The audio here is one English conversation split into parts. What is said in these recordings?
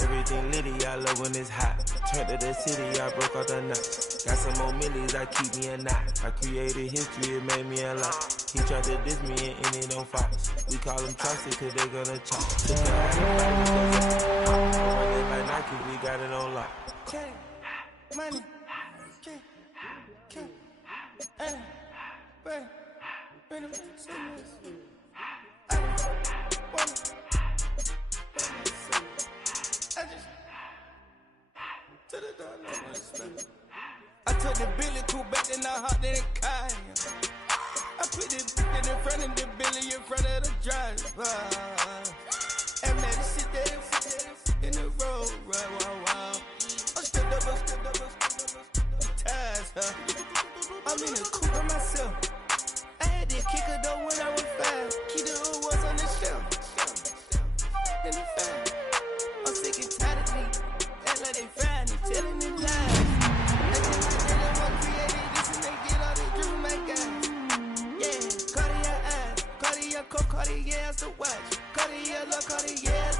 Everything litty, I love when it's hot. Turned to the city, I broke out the knot. Got some more millies, I keep me a knot. I created history, it made me a lot. He tried to diss me and ended on Fox. We call them Chaucer cause they gonna chop. Running like Nike, we got it on lock. Okay, money, I took the Billy cool back and I hopped in the car. I put the in front of the Billy in front of the driver. And man, sit there in the road, right, wow. I'm still up, I'm tired, huh? I'm in the coupe by myself. I had that kicker though when I was 5. Keep the old ones on the shelf. In the fan. I'm sick and tired of me. Act like they find it, telling them lies. I just want to create this and they get all they dream, my guys. Yeah, Cartier eyes, Cartier coat, Cartier has the watch. Cartier love, Cartier.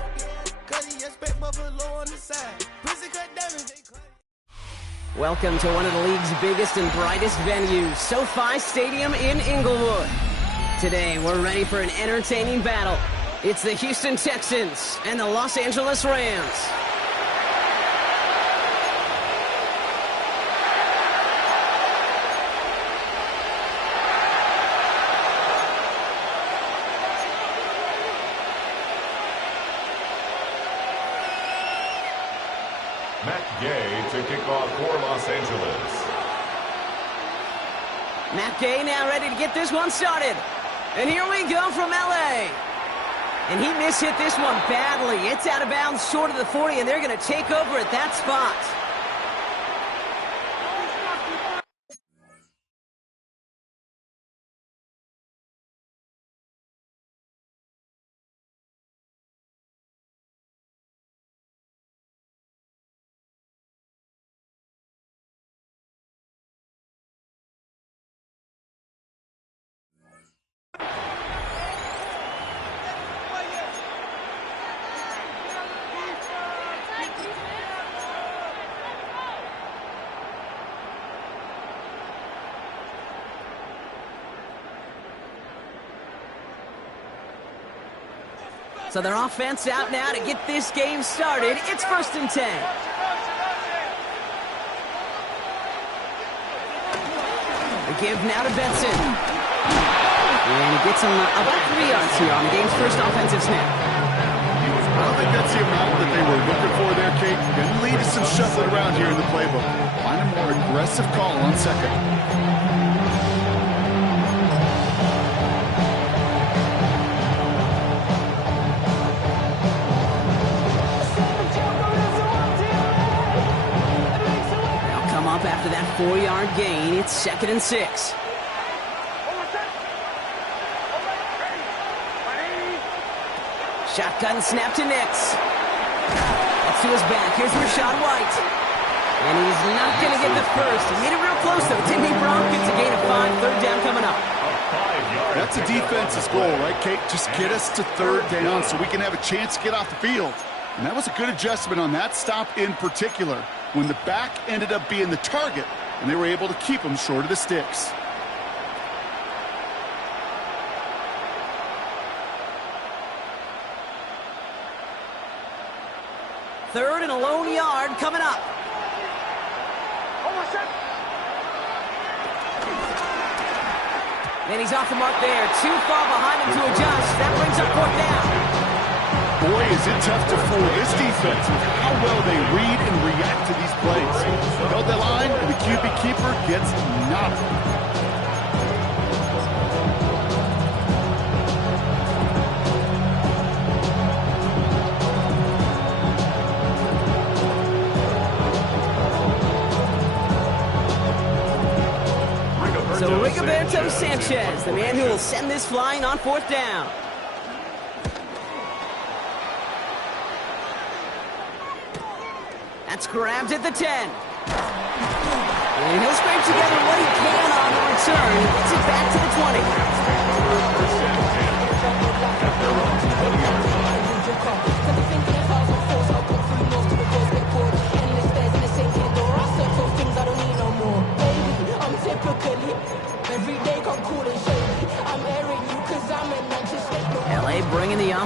Cartier spec buffalo on the side. Prison cut diamonds, they cut. Welcome to one of the league's biggest and brightest venues, SoFi Stadium in Inglewood. Today, we're ready for an entertaining battle. It's the Houston Texans and the Los Angeles Rams. Matt Gay to kick off for Los Angeles. Matt Gay now ready to get this one started. And here we go from LA. And he mishit this one badly. It's out of bounds short of the 40, and they're going to take over at that spot. So their offense out now to get this game started. It's 1st and 10. The give now to Benson. And he gets him about 3 yards here on the game's first offensive snap. I don't think that's the amount that they were looking for there, Kate. Going to lead to some shuffling around here in the playbook. Find a more aggressive call on second. After that 4-yard gain, it's 2nd and 6. Shotgun snap to Nix. That's to his back. Here's Rachaad White. And he's not going to get the first. He made it real close, though. Didn't he, Bronk? It's a gain of 5. 3rd down coming up. That's a defense's goal, right, Kate? Just get us to 3rd down so we can have a chance to get off the field. And that was a good adjustment on that stop in particular, when the back ended up being the target, and they were able to keep him short of the sticks. Third and a lone yard coming up. And he's off the mark there. Too far behind him to adjust. That brings up 4th down. Boy, is it tough to fool this defense with how well they read and react to these plays. Held that line, and the QB keeper gets knocked. So Rigoberto Sanchez, the man who will send this flying on 4th down. That's grabbed at the 10. And he'll scrape together what he can on the return. He gets it back to the 20.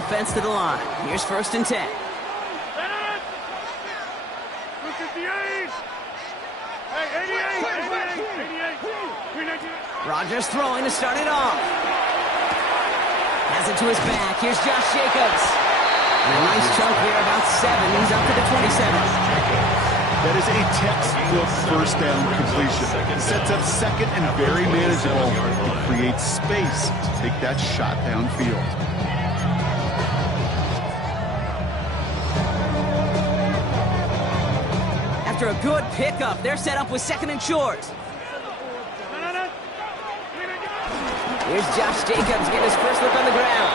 offense to the line. Here's 1st and 10. Rodgers throwing to start it off. Has it to his back. Here's Josh Jacobs. And a nice chunk there, about 7. He's up to the 27. That is a textbook first down completion. Sets up second and very manageable. It creates space to take that shot downfield. After a good pickup, they're set up with 2nd and short. Here's Josh Jacobs getting his first look on the ground.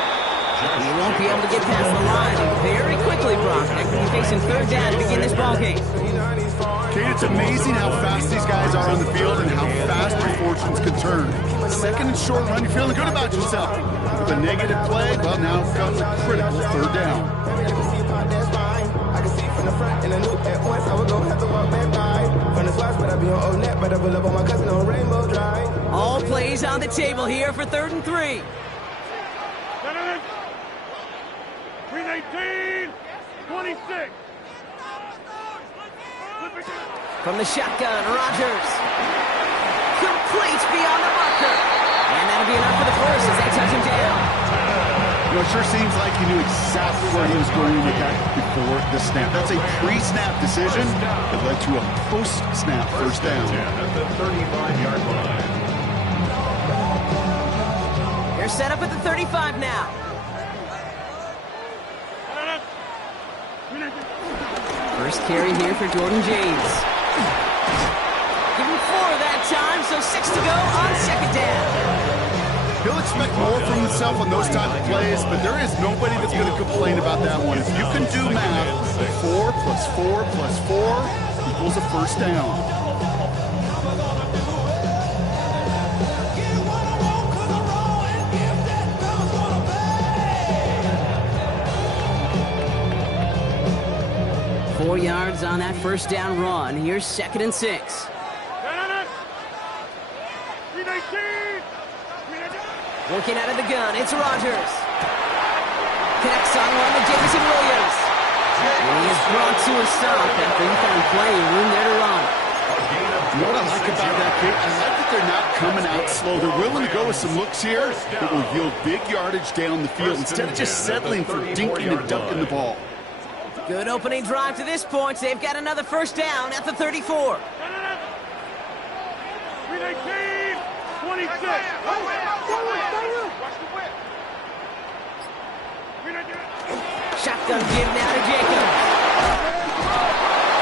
He won't be able to get past the line very quickly, Brock. They're going to be facing 3rd down to begin this ballgame. Kate, it's amazing how fast these guys are on the field and how fast your fortunes can turn. 2nd and short run, you're feeling good about yourself. With a negative play, well, now comes a critical 3rd down. I can see from the front in the loop at once. I would go have to walk back by. From the slots, but I be on Old Net, but I will love on my cousin on Rainbow Drive. All plays on the table here for 3rd and 3. 18, 26. From the shotgun, Rodgers. Complete beyond the marker. And that'll be enough for the first as they touch him down. You know, it sure seems like he knew exactly where he was going with that before the snap. That's a pre-snap decision that led to a post-snap first down. At the 35-yard line. They're set up at the 35 now. First carry here for Jordan James. Give him 4 that time, so 6 to go on 2nd down. He'll expect more from himself on those type of plays, but there is nobody that's going to complain about that one. If you can do math, 4 plus 4 plus 4 equals a first down. Four yards on that first down run. Here's 2nd and 6. Working out of the gun, it's Rodgers. Connects on one to Jameson Williams. And he is brought to a stop after he found plenty of room there to run. You know what I like about that, Kate? I like that they're not coming out slow. They're willing to go with some looks here that will yield big yardage down the field instead of just settling for dinking and dunking the ball. Good opening drive to this point. They've got another first down at the 34. 26. Shotgun give now to Jacob.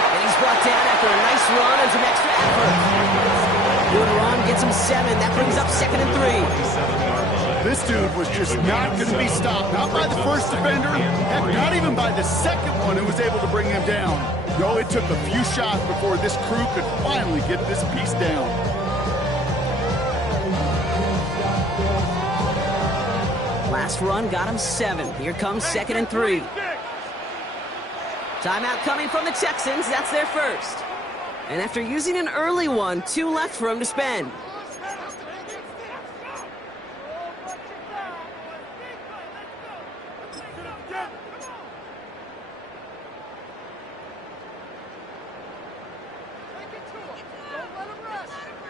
And he's brought down after a nice run and some extra effort. Good run, gets him 7. That brings up 2nd and 3. This dude was just not going to be stopped. Not by the first defender, heck, not even by the second one who was able to bring him down. No, it took a few shots before this crew could finally get this piece down. Last run got him 7. Here comes 2nd and 3. Timeout coming from the Texans. That's their first. And after using an early one, 2 left for him to spend.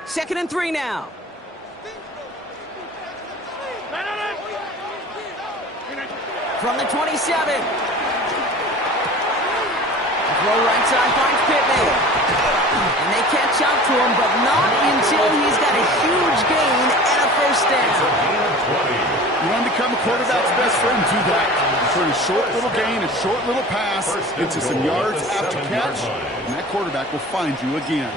Second and 3 now. From the 27. Throw right side finds Pittman. And they catch up to him, but not until he's got a huge gain and a first down. You want to become a quarterback's best friend, do that. Turn a short little gain, a short little pass into some yards after catch, and that quarterback will find you again.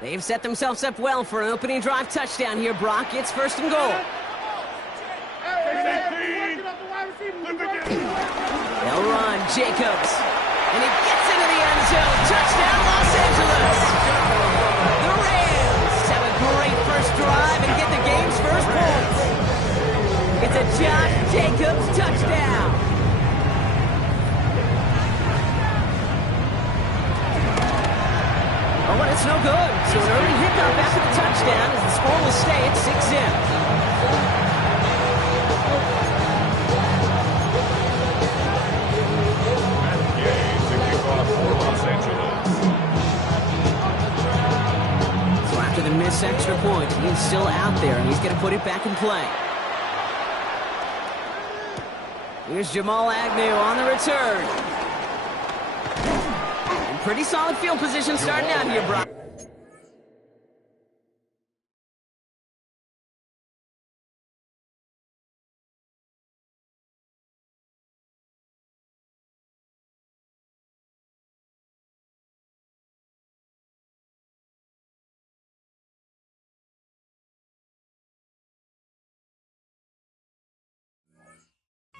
They've set themselves up well for an opening drive touchdown here, Brock. It's 1st and goal. They'll run, Jacobs. And he gets into the end zone. Touchdown, Los Angeles. The Rams have a great first drive and get the game's first points. It's a Josh Jacobs touchdown. it's no good. So an early hiccup after the touchdown as the score will stay at 6-zip. Gay to kick off for Los Angeles. So after the missed extra point, he's still out there, and he's going to put it back in play. Here's Jamal Agnew on the return. And pretty solid field position starting out here, Brock.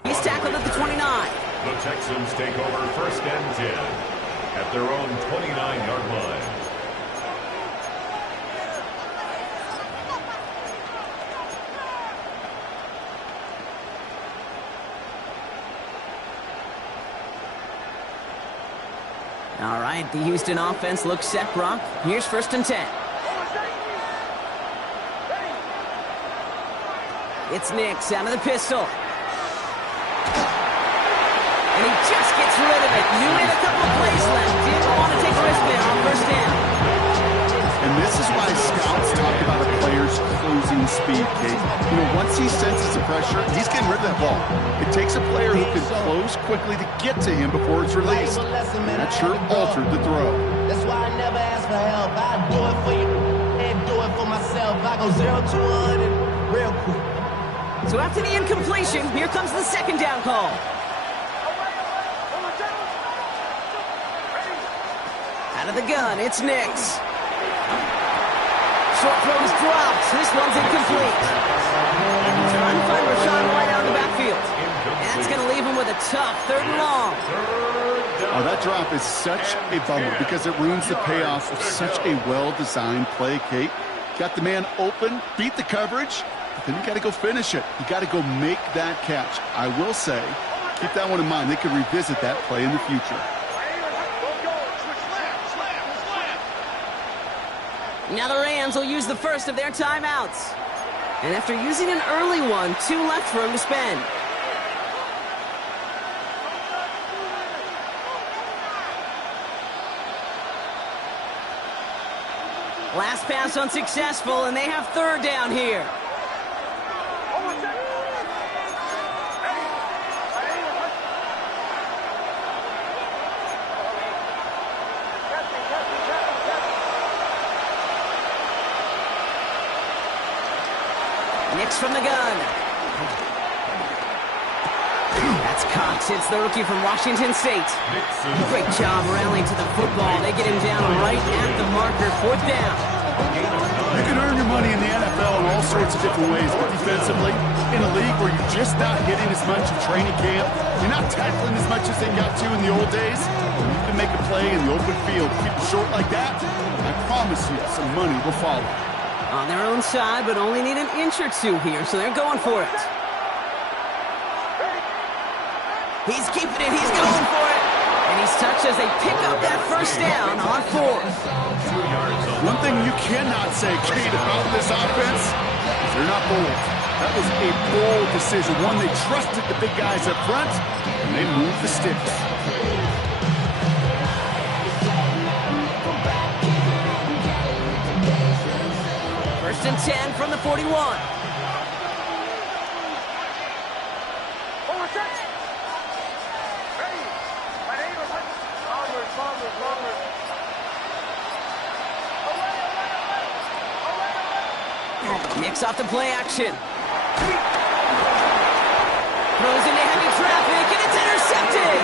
He's tackled at the 29. The Texans take over 1st and 10 at their own 29-yard line. All right, the Houston offense looks set, Brock. Here's 1st and 10. It's Nix out of the pistol. And he just gets rid of it. Knew he had a couple of plays left. Didn't want to take a risk there on 1st down. And this is why scouts talk about a player's closing speed, Kate. You know, once he senses the pressure, he's getting rid of that ball. It takes a player who can close quickly to get to him before it's released. And that sure altered the throw. That's why I never ask for help. I do it for you and do it for myself. I go 0 to 100 real quick. So after the incompletion, here comes the 2nd down call. Out of the gun, it's Nix. Short throw is dropped. This one's incomplete. Trying to find Rachaad White out of the backfield. That's going to leave him with a tough 3rd and long. Oh, that drop is such a bummer because it ruins the payoff of such a well-designed play, Kate. Got the man open, beat the coverage, but then you got to go finish it. You got to go make that catch. I will say, keep that one in mind. They could revisit that play in the future. Now the Rams will use the first of their timeouts. And after using an early one, 2 left for him to spend. Last pass unsuccessful, and they have 3rd down here. Nix from the gun. That's Cox. It's the rookie from Washington State. Great job rallying to the football. They get him down right at the marker. 4th down. You can earn your money in the NFL in all sorts of different ways, but defensively, in a league where you're just not hitting as much in training camp, you're not tackling as much as they got to in the old days, you can make a play in the open field. Keep it short like that, I promise you some money will follow. On their own side, but only need an inch or 2 here, so they're going for it. He's keeping it. He's going for it. And he's touched as they pick up that 1st down on 4th. One thing you cannot say, Kate, about this offense is they're not bold. That was a bold decision. One, they trusted the big guys up front, and they moved the sticks. First and 10 from the 41. Nix off the play action. Throws into heavy traffic, and it's intercepted.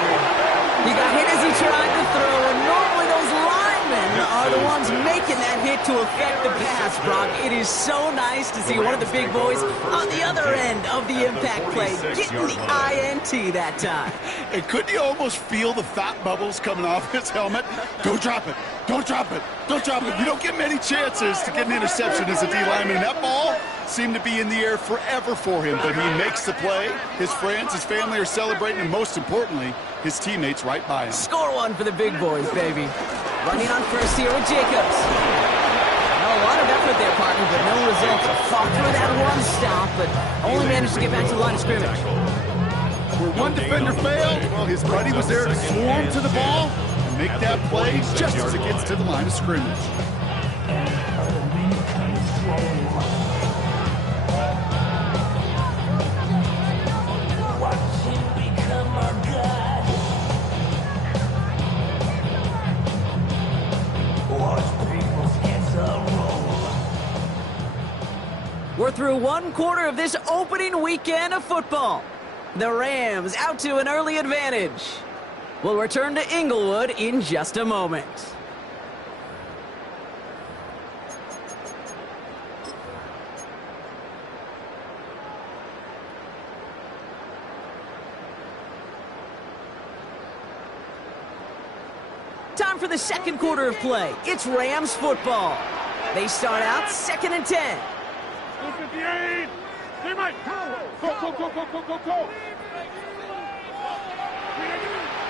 He got hit as he tried to throw, and normally those linemen are the ones making that hit to affect the pass, Brock. It is so nice to see one of the big boys on the other end of the impact play, getting the INT that time. And couldn't you almost feel the fat bubbles coming off his helmet? Don't drop it. Don't drop it. Don't drop it. You don't get many chances to get an interception as a D lineman. That ball seemed to be in the air forever for him, but he makes the play. His friends, his family are celebrating, and most importantly, his teammates right by him. Score one for the big boys, baby. Running on first here with Jacobs. Well, a lot of effort there, partner, but no results. Fought through that one stop, but only managed to get back to the line of scrimmage. Where one defender failed, well, his buddy was there to swarm to the ball and make that play just as it gets to the line of scrimmage. We're through one quarter of this opening weekend of football. The Rams out to an early advantage. We'll return to Inglewood in just a moment. Time for the second quarter of play. It's Rams football. They start out 2nd and 10. 58. Teammate. Go.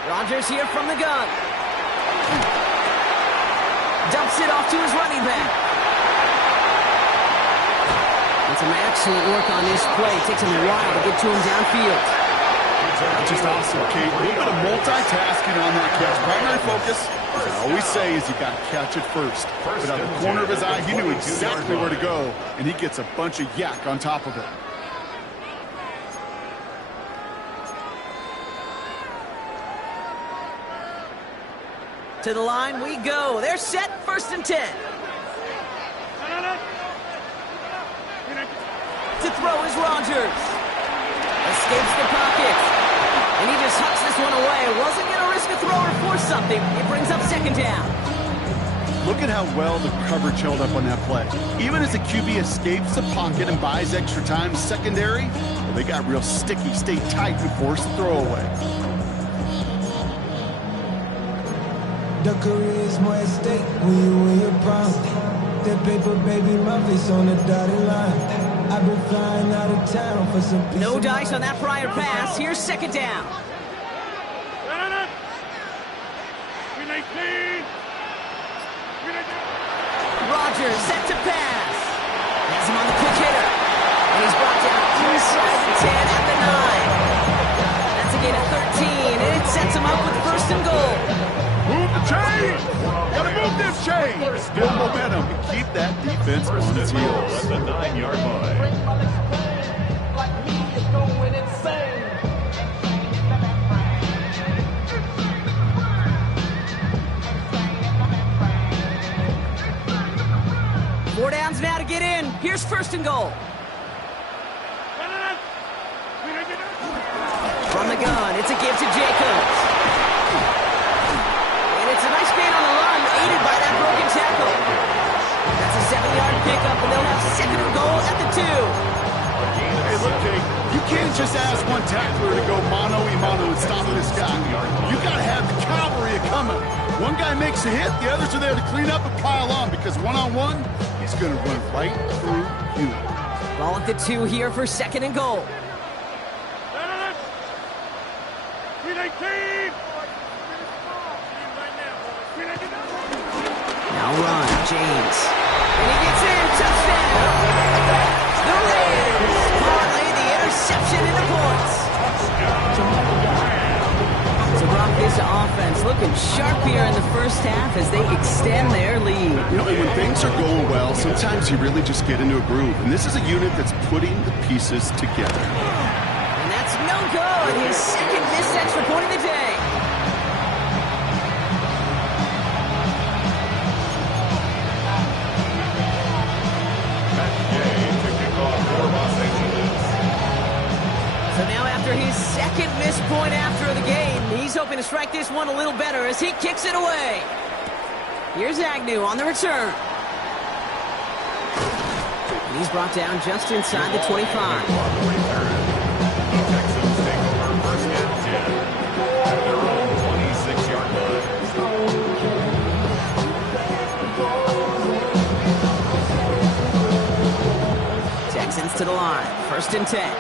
Rodgers here from the gun. Dumps it off to his running back. And some excellent work on this play. It takes him a while to get to him downfield. Just awesome, Kate. A little bit of multitasking on that catch. Primary focus, as I always say, is you got to catch it first. But out of the corner of his eye, he knew exactly where to go, and he gets a bunch of yak on top of it. To the line we go. They're set, 1st and 10. To throw is Rodgers. Escapes the pocket. And he just hucks this one away. Wasn't going to risk a throw or force something. It brings up 2nd down. Look at how well the coverage held up on that play. Even as the QB escapes the pocket and buys extra time secondary, well, they got real sticky, stay tight, and force the throwaway. The career is more at stake when you win your prime. That paper, baby, my face on the dotted line. I've been flying out of town for some. No dice on that prior pass. Here's 2nd down. Rodgers set to pass. Has him on the quick hitter. And he's brought down inside the 10 at the 9. That's a gain of 13, and it sets him up with 1st and goal. Move the chain! Gotta move this chain! Build momentum and keep that defense on its heels. At the 9-yard line. Four downs now to get in. Here's 1st and goal. From the gun, it's a give to Jacobs. And it's a nice gain on the run, aided by that broken tackle. That's a 7-yard pickup, and they'll have 2nd and goal at the 2. Hey, look, Kate, you can't just ask one tackler to go mano-a-mano and stop this guy. You got to have the cavalry coming. One guy makes a hit, the others are there to clean up and pile on, because one-on-one, he's going to run right through you. Ball at the 2 here for 2nd and goal. Now run, James. And he gets in, touchdown! The Rams parlay the interception into points. So Brock, this offense looking sharp here in the first half as they extend their lead. You know, and when things are going well, sometimes you really just get into a groove. And this is a unit that's putting the pieces together. And that's no good. His 2nd missed extra point of the day. So now after his 2nd missed point after the game, he's hoping to strike this one a little better as he kicks it away. Here's Agnew on the return. And he's brought down just inside the 25. The Texans take over 1st and 10 at their own 26-yard line. Texans to the line, 1st and 10.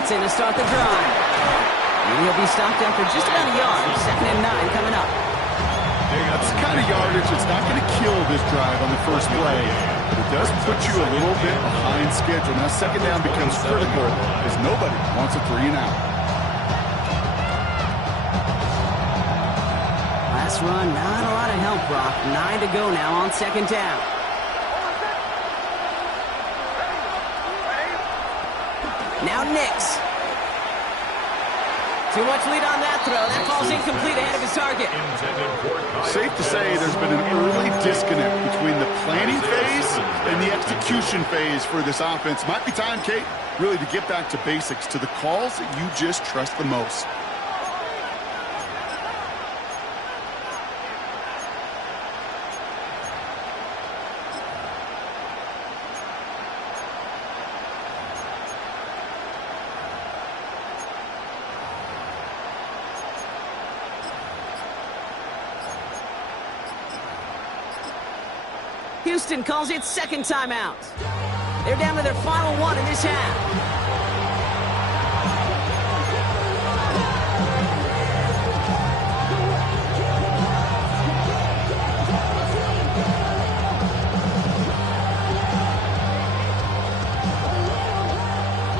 Gets in to start the drive. And he'll be stopped after just about a yard. 2nd and 9 coming up. That's the kind of yardage that's not going to kill this drive on the first play. But it does put you a little bit behind schedule. Now 2nd down becomes critical because nobody wants a 3 and out. Last run, not a lot of help, Brock. 9 to go now on 2nd down. Now Nix. Too much lead on that throw. That falls incomplete ahead of his target. Safe to say there's been an early disconnect between the planning phase and the execution phase for this offense. Might be time, Kate, really to get back to basics, to the calls that you just trust the most. Houston calls it 2nd timeout. They're down to their final 1 in this half.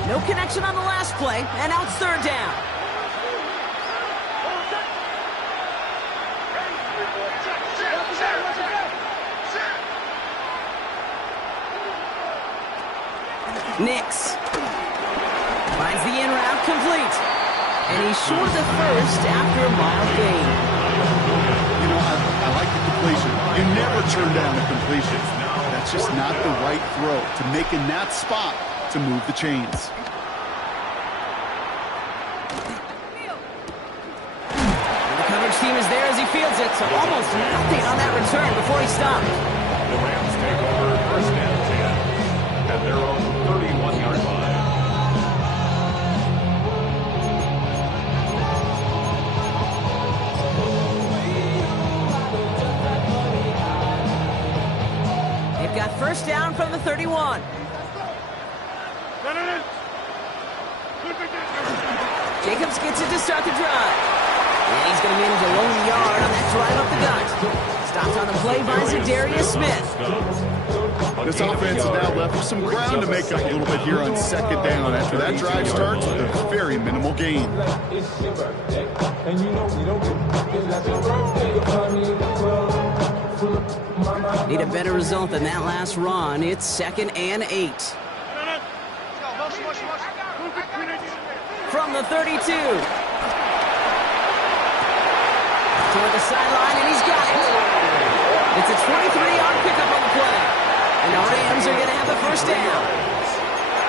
No connection on the last play, and now it's 3rd down. Nix finds the in route complete. And he's short of the first after a mild gain. You know, I like the completion. You never turn down a completion. That's just not the right throw to make in that spot to move the chains. The coverage team is there as he fields it, so almost nothing on that return before he stopped. The Rams take over 1st and 10 at their own 31-yard line. They've got 1st down from the 31. Jacobs gets it to start the drive. And he's going to manage a lone yard on that drive up the gut. Stopped on the play by Zadarius Smith. This offense is now left with some ground to make up a little bit here on 2nd down after that drive starts with a very minimal gain. Need a better result than that last run. It's 2nd and 8. From the 32. Toward the sideline, and he's got it. It's a 23-yard pickup on the play. And the Rams are going to have the 1st down.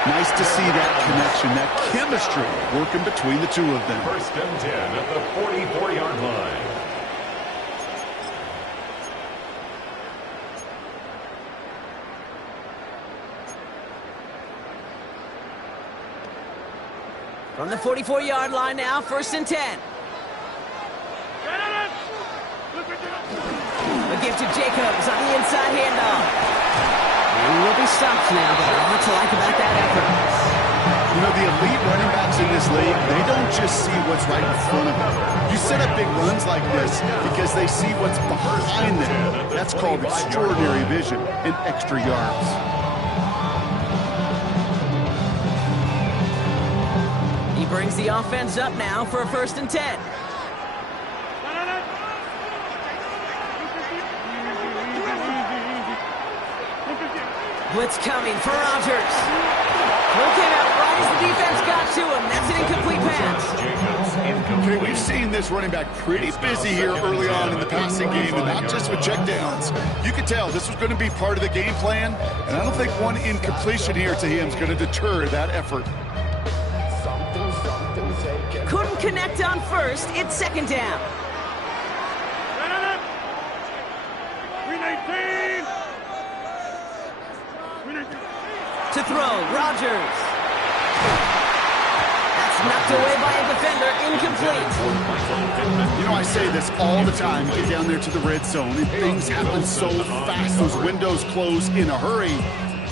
Nice to see that connection, that chemistry working between the two of them. 1st and 10 at the 44-yard line. From the 44-yard line now, 1st and 10. The give to Jacobs on the inside handoff. And he will be stopped now, but a lot to like about that effort. You know, the elite running backs in this league, they don't just see what's right in front of them. You set up big runs like this because they see what's behind them. That's called extraordinary vision and extra yards. He brings the offense up now for a 1st and 10. Blitz coming for Rodgers. Throw came out right as the defense got to him. That's an incomplete pass. Okay, we've seen this running back pretty busy here early on in the passing game, and not just with checkdowns. You could tell this was going to be part of the game plan, and I don't think one incompletion here to him is going to deter that effort. Couldn't connect on 1st. It's 2nd down. To throw, Rodgers. That's knocked away by a defender, incomplete. You know, I say this all the time. You get down there to the red zone, and things happen so fast. Those windows close in a hurry.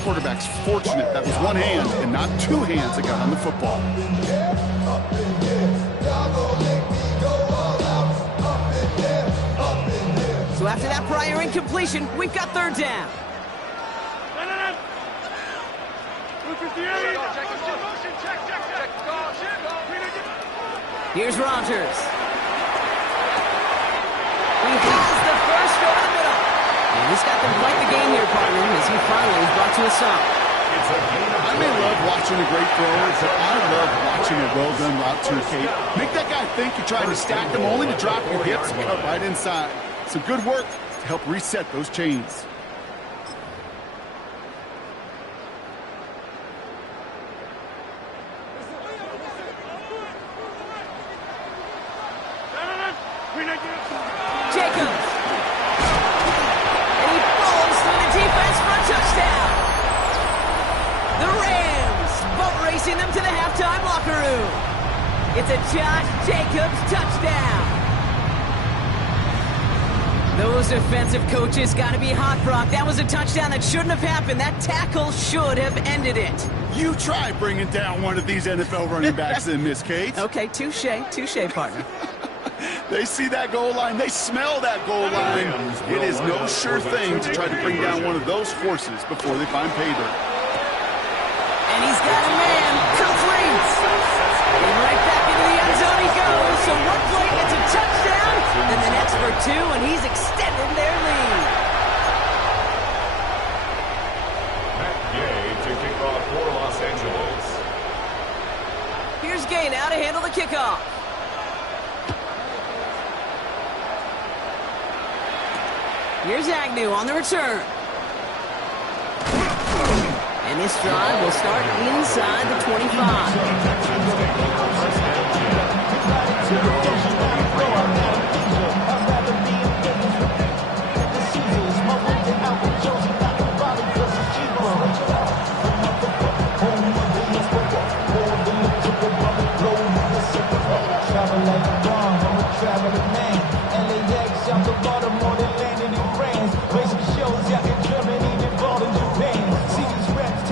quarterback's fortunate that was one hand and not two hands that got on the football. So after that prior incompletion, we've got third down. Here's Rodgers. He has the first over the middle. And he's got them quite the game here, partner, as he finally is brought to a stop. I may love watching a great thrower, but I love watching a well-done route too, Kate. Make that guy think you're trying to stack him only to drop your hips and cut right inside. Some good work to help reset those chains. Jacobs. And he falls through the defense for a touchdown. The Rams boat racing them to the halftime locker room. It's a Josh Jacobs touchdown. Those defensive coaches got to be hot, Brock. That was a touchdown that shouldn't have happened. That tackle should have ended it. You try bringing down one of these NFL running backs then, Miss Kate. Okay, touche, partner. They see that goal line. They smell that goal line. It is no sure thing to try to bring down one of those horses before they find pay dirt. And he's got a man, complete. And right back into the end zone he goes. So one play gets a touchdown, and the next for two, and he's extended their lead. Matt Gay to kick off for Los Angeles. Here's Gay now to handle the kickoff. Here's Agnew on the return. And this drive will start inside the 25.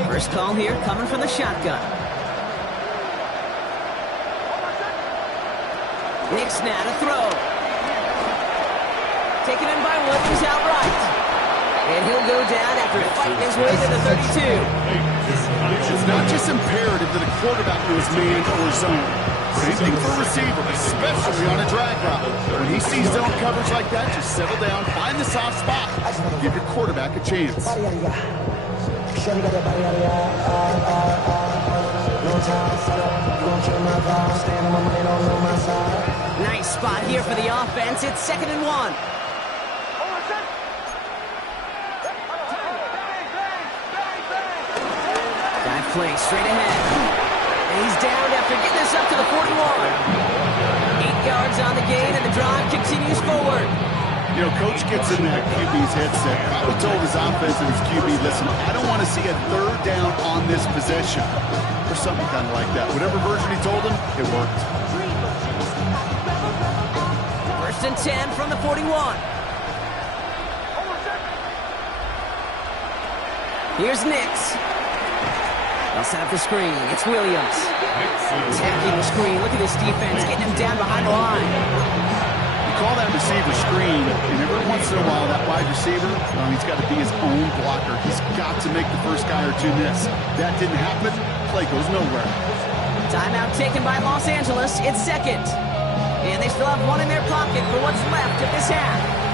First call here coming from the shotgun. Knicks now to throw. Taken in by Williams outright. And he'll go down after fighting his way to the 32. It's not just imperative that a quarterback knows man or zone. Same thing for a receiver, especially on a drag route. When he sees zone coverage like that, just settle down, find the soft spot, give your quarterback a chance. Nice spot here for the offense. It's 2nd and 1. Dive play straight ahead. And he's down after getting this up to the 41. 8 yards on the gain, and the drive continues forward. You know, Coach gets in that QB's headset. Probably told his offense and his QB, listen, I don't want to see a third down on this possession. Or something kind of like that. Whatever version he told him, it worked. 1st and 10 from the 41. Here's Nix. They'll set up the screen. It's Williams. Attacking the screen. Look at this defense getting him down behind the line. Call that receiver screen, and every once in a while, that wide receiver, well, he's got to be his own blocker. He's got to make the first guy or two miss. That didn't happen. Play goes nowhere. Timeout taken by Los Angeles. It's 2nd. And they still have one in their pocket for what's left of this half.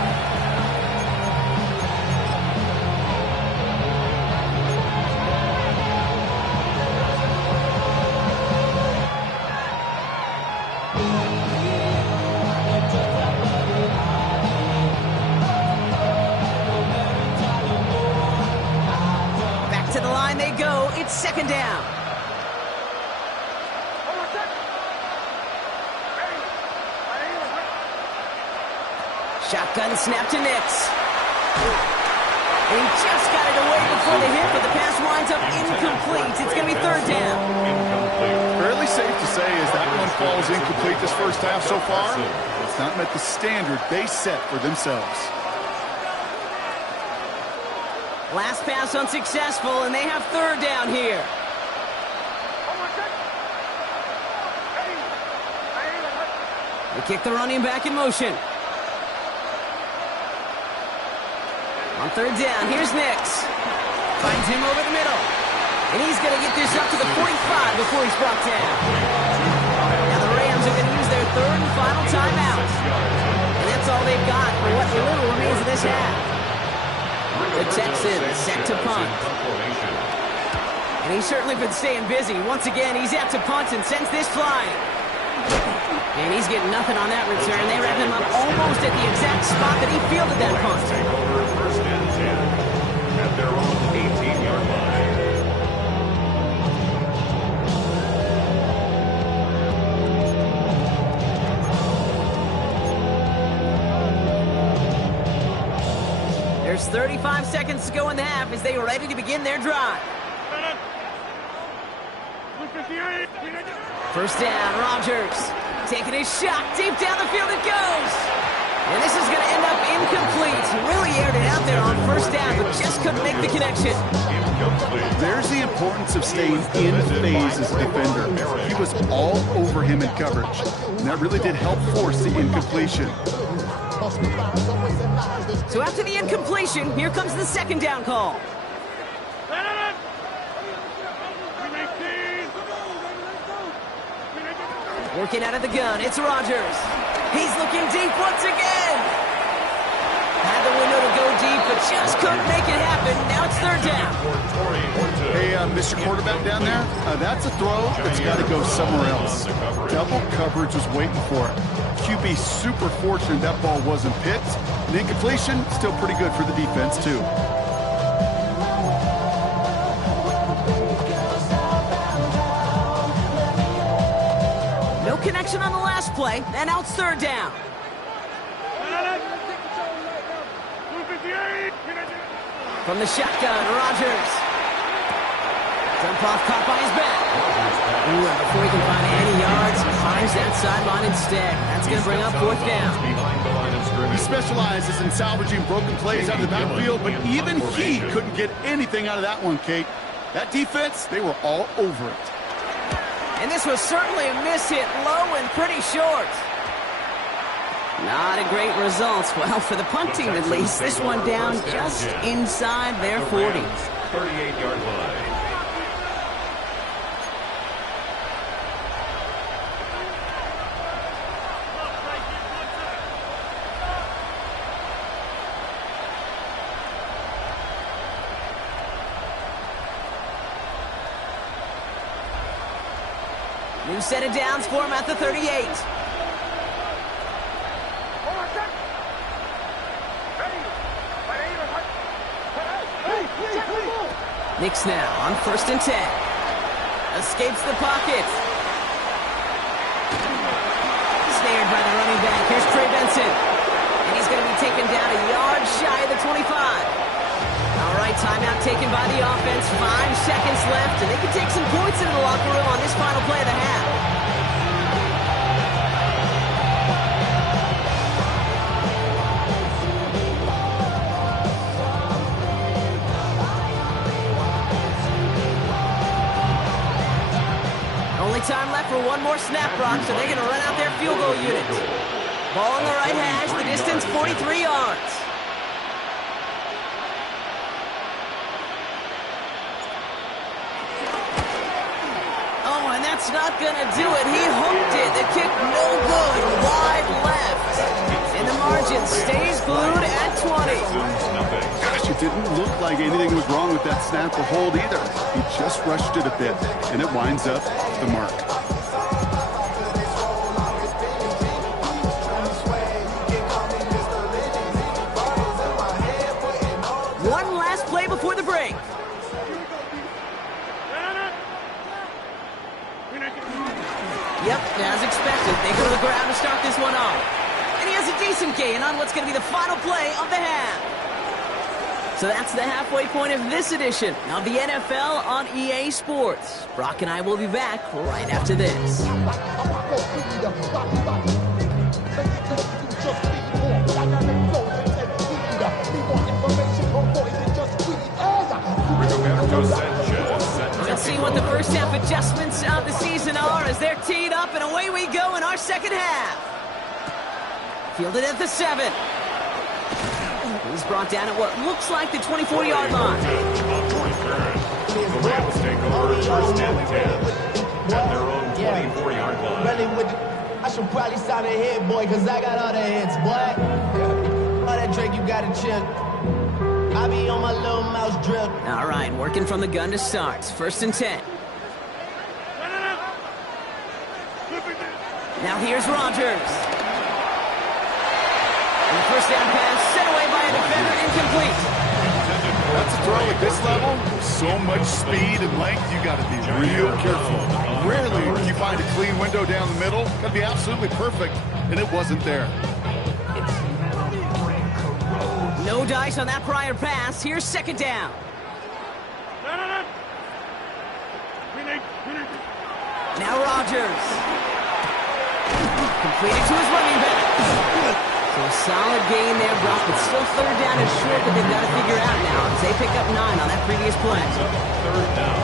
It's 2nd down. Shotgun snap to Nix. And he just got it away before the hit, but the pass winds up incomplete. It's going to be 3rd down. Fairly safe to say as that one falls incomplete this first half so far, it's not met the standard they set for themselves. Last pass unsuccessful, and they have third down here. They kick the running back in motion. On third down, here's Nix. Finds him over the middle. And he's going to get this up to the 45 before he's brought down. Now the Rams are going to use their third and final timeout. And that's all they've got for what little remains of this half. The Texans set to punt. And he's certainly been staying busy. Once again, he's out to punt and sends this flying. And he's getting nothing on that return. They wrap him up almost at the exact spot that he fielded that punt. Take over first and 10 at their own 18-yard line. There's 35 seconds to go in the half as they are ready to begin their drive. First down, Rodgers. Taking his shot, deep down the field it goes. And this is going to end up incomplete. He really aired it out there on first down, but just couldn't make the connection. There's the importance of staying in phase as a defender. He was all over him in coverage, and that really did help force the incompletion. So after the incompletion, here comes the second down call. Working out of the gun, it's Rodgers. He's looking deep once again. Had the window to go deep, but just couldn't make it happen. Now it's third down. Hey, Mr. Quarterback down there, that's a throw that's got to go somewhere else. Double coverage was waiting for it. QB super fortunate that ball wasn't picked. And incompletion, still pretty good for the defense, too. No connection on the last play, and now it's third down. From the shotgun, Rodgers. Dump off, caught by his back. Ooh, and before he can find any yards, he finds that sideline instead. That's going to bring up fourth down. He specializes in salvaging broken plays out of the backfield, but even he couldn't get anything out of that one, Kate. That defense, they were all over it. And this was certainly a miss hit low and pretty short. Not a great result. Well, for the punt team at least, this one down just inside their 40. 38-yard line. New set of downs for him at the 38. Nix now on first and 10. Escapes the pocket. Snared by the running back. Here's Trey Benson. And he's going to be taken down a yard shy of the 25. All right, timeout taken by the offense. 5 seconds left, and they can take some points into the locker room on this final play of the half. Only time left for one more snap, Brock, so they're going to run out their field goal unit. Ball on the right hash, the distance 43 yards. Oh, and that's not going to do it. He hooked it. The kick no good. Wide left. And the margin stays glued at 20. Gosh, it didn't look like anything was wrong with that snap or hold either. He just rushed it a bit, and it winds up off the mark. One last play before the break. Yep, as expected, they go to the ground to start this one off. And he has a decent gain on what's going to be the final play of the half. So that's the halfway point of this edition of the NFL on EA Sports. Brock and I will be back right after this. Marco Sanchez. Let's see what the first half adjustments of the season are as they're teed up, and away we go in our second half. Fielded at the 7. He's brought down at what looks like the 24-yard line. The Rams take over first and 10 at their own 24-yard line. I should probably sign a hit, boy, because I got all the hits, boy. All that Drake, you got to chill. I be on my little mouse drip. All right, working from the gun to start. First and 10. Now here's Rodgers. And the first down pass sent away by a defender, incomplete. That's a throw at this level. So much speed and length, you got to be real careful. Rarely can you find a clean window down the middle. Got to be absolutely perfect, and it wasn't there. No dice on that prior pass. Here's second down. Now Rodgers. Completed to his running back. So a solid gain there, Brock, but still third down and short that they've got to figure out now as they pick up 9 on that previous play.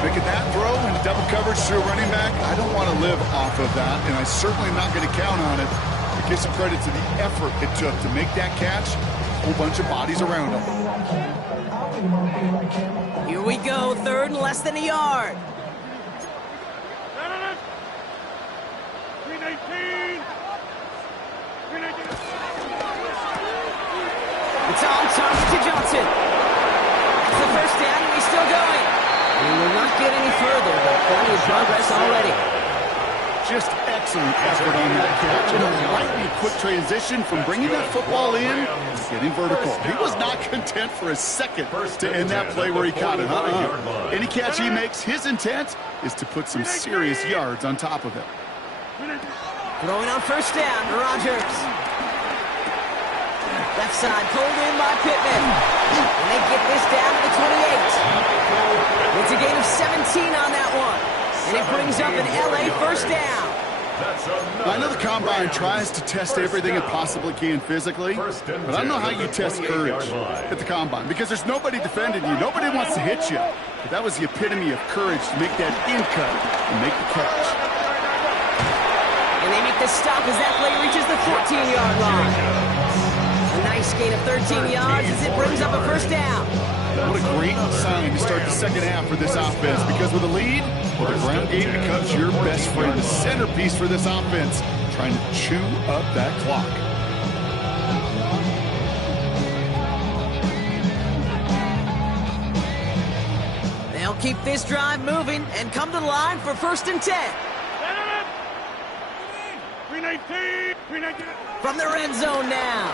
Making that throw into double coverage to a running back, I don't want to live off of that, and I certainly am not going to count on it. But give some credit to the effort it took to make that catch. A whole bunch of bodies around him. Here we go, third and less than a yard. It's on target to Johnson. That's the first down, and he's still going. And he will not get any further, but plenty of progress already. Just excellent effort on that catch. And a lightning quick transition from bringing that football in to getting vertical. He was not content for a second to end that play where he caught it. Any catch he makes, his intent is to put some serious yards on top of it. Throwing on first down, Rodgers. Left side pulled in by Pittman. And they get this down to the 28. It's a gain of 17 on that one. And it brings up an LA first down. I know the Combine tries to test everything it possibly can physically, but I don't know how you test courage at the Combine, because there's nobody defending you. Nobody wants to hit you. But that was the epitome of courage to make that in cut and make the catch. And they make the stop as that play reaches the 14-yard line. A nice gain of 13 yards as it brings up a first down. What a great sign to start the second half for this offense, because with a lead, well, the ground game becomes your best friend, the centerpiece for this offense, trying to chew up that clock. They'll keep this drive moving and come to the line for first and 10. From the red zone now.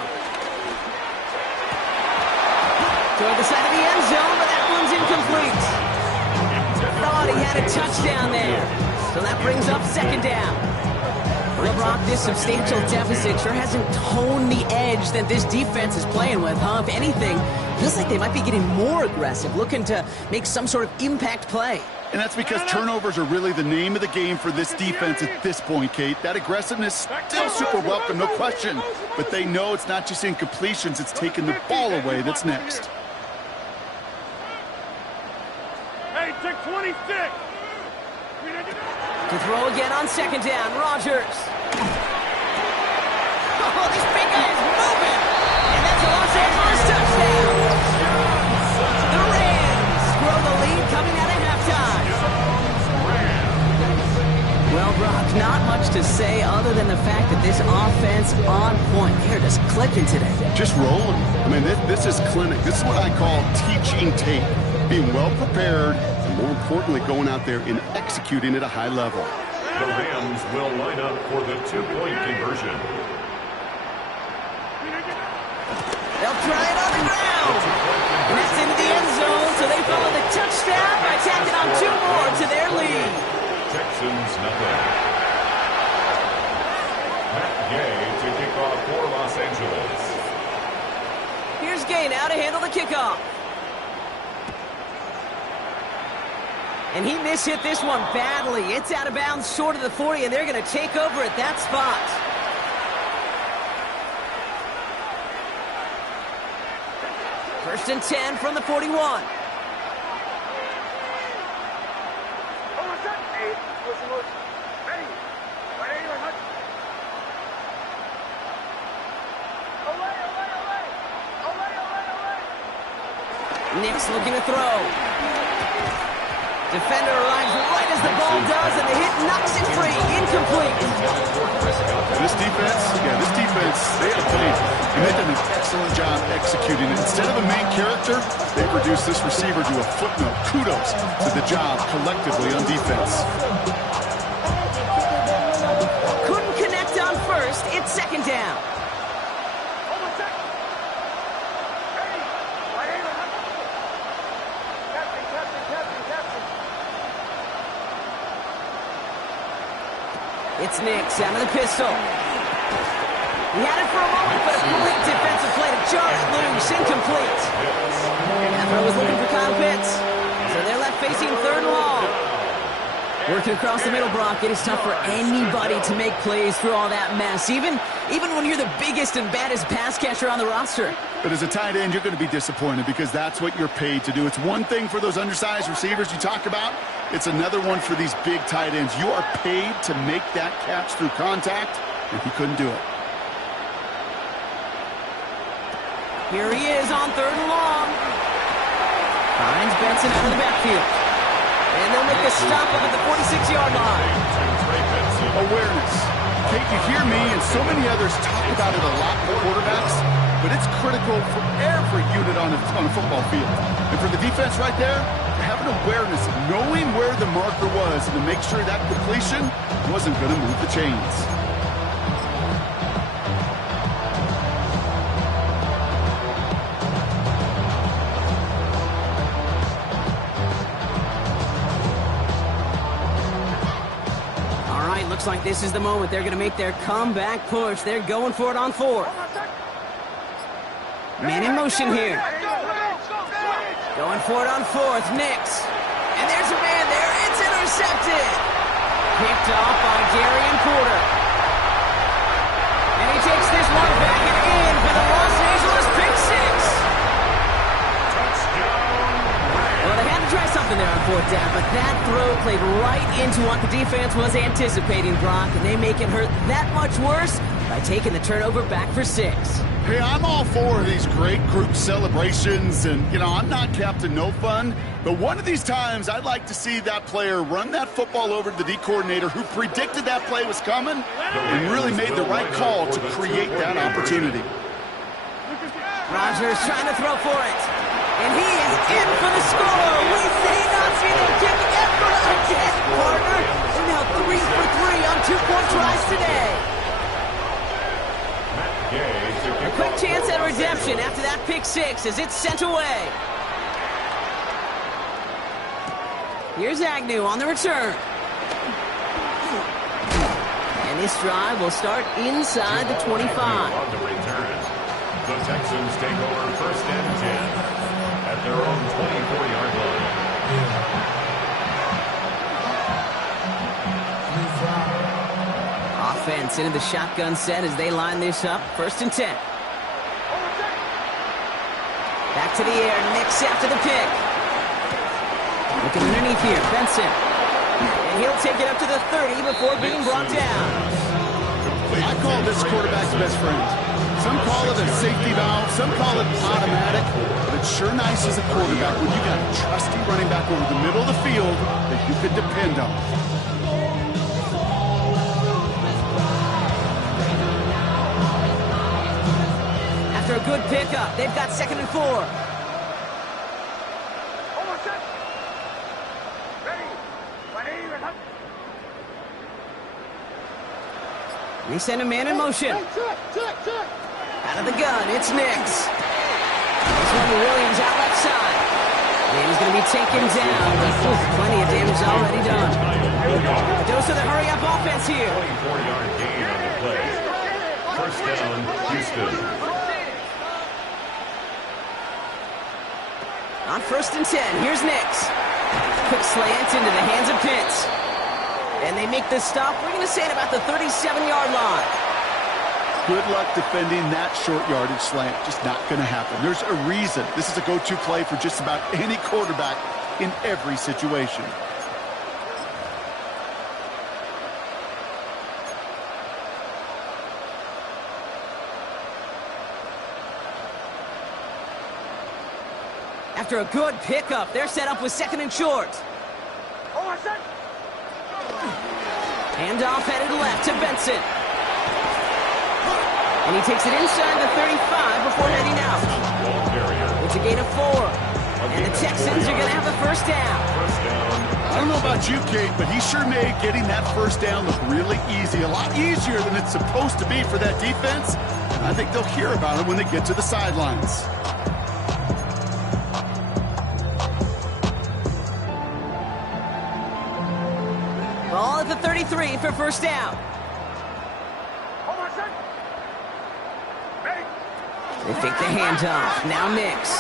Toward the side of the end zone, but that one's incomplete. Thought he had a touchdown there. So that brings up second down. Well, Brock, this substantial deficit sure hasn't honed the edge that this defense is playing with, huh? If anything, feels like they might be getting more aggressive, looking to make some sort of impact play. And that's because turnovers are really the name of the game for this defense at this point, Kate. That aggressiveness still super welcome, no question. But they know it's not just incompletions, it's taking the ball away that's next. Hey, check 26. To throw again on second down, Rodgers. Oh, this big guy is moving. And that's a Los Angeles touchdown. The Rams grow the lead coming out of halftime. Well, Brock, not much to say other than the fact that this offense on point. They're just clicking today. Just rolling. I mean, this is clinic. This is what I call teaching tape. Being well prepared, and more importantly, going out there and executing at a high level. The Rams will line up for the two-point conversion. They'll try it on the ground. And that's into the end zone, so they follow the touchdown by tacking on 2 more to their lead. Texans nothing. Matt Gay to kick off for Los Angeles. Here's Gay now to handle the kickoff. And he mishit this one badly. It's out of bounds short of the 40, and they're going to take over at that spot. First and 10 from the 41. Nick's looking to throw. Defender arrives right as the ball does, and the hit knocks it free. Incomplete. This defense, they have played, and they've done an excellent job executing it. Instead of a main character, they produced this receiver to a footnote. Kudos to the job collectively on defense. Couldn't connect on first. It's second down. It's Nix out of the pistol. He had it for a moment, but a great defensive play to jar it loose. Incomplete. That throw was looking for Kyle Pitts. So they're left facing third and long. Working across the middle, Brock. It is tough for anybody to make plays through all that mess, even when you're the biggest and baddest pass catcher on the roster. But as a tight end, you're going to be disappointed because that's what you're paid to do. It's one thing for those undersized receivers you talk about. It's another one for these big tight ends. You are paid to make that catch through contact, and he couldn't do it. Here he is on third and long. Finds Benson out of the backfield. And they'll make the stop up at the 46-yard line. Awareness. Kate, you hear me and so many others talk about it a lot for quarterbacks, but it's critical for every unit on a football field. And for the defense right there, to have an awareness of knowing where the marker was and to make sure that completion wasn't going to move the chains. Looks like this is the moment they're going to make their comeback push. They're going for it on fourth. Man in motion here. Going for it on fourth. Nix. And there's a man there. It's intercepted. Picked off by Darian Porter. And he takes this one back and in for the Los Angeles pick six. Well, they had to try something there on fourth down, but that throw played right into what the defense was anticipating, Brock, and they make it hurt that much worse by taking the turnover back for 6. Hey, I'm all for these great group celebrations, and, I'm not Captain No Fun, but one of these times I'd like to see that player run that football over to the D coordinator who predicted that play was coming and really made the right call to create that opportunity. Rodgers trying to throw for it. And he is in for the score. We say not see them kick ever again, partner. They're now 3 for 3 on 2-point tries today. A quick chance at redemption after that pick six as it's sent away. Here's Agnew on the return. And this drive will start inside the 25. On the return, the Texans take over first and 10. At their own 24-yard line. Offense into the shotgun set as they line this up. First and 10. Back to the air. Nix after the pick. Looking underneath here. Benson. And he'll take it up to the 30 before being brought down. I call this quarterback's best friend. Some call it a safety valve, some call it automatic, but it's sure nice as a quarterback when you got a trusty running back over the middle of the field that you can depend on. After a good pickup, they've got 2nd and 4. They send a man in motion. Out of the gun, it's Nix. This one to Williams out left side. And he's going to be taken down, but plenty of damage already done. A dose of the hurry-up offense here. 24-yard gain on the play. First down, Houston. On first and 10, here's Nix. Quick slant into the hands of Pitts. And they make the stop, we're going to say, at about the 37-yard line. Good luck defending that short yardage slant. Just not going to happen. There's a reason. This is a go-to play for just about any quarterback in every situation. After a good pickup, they're set up with 2nd and short. Handoff headed left to Benson. And he takes it inside the 35 before heading out. It's a gain of 4. And the Texans are going to have a first down. I don't know about you, Kate, but he sure made getting that first down look really easy. A lot easier than it's supposed to be for that defense. And I think they'll hear about it when they get to the sidelines. Ball at the 33 for first down. They fake the handoff. Now Nix.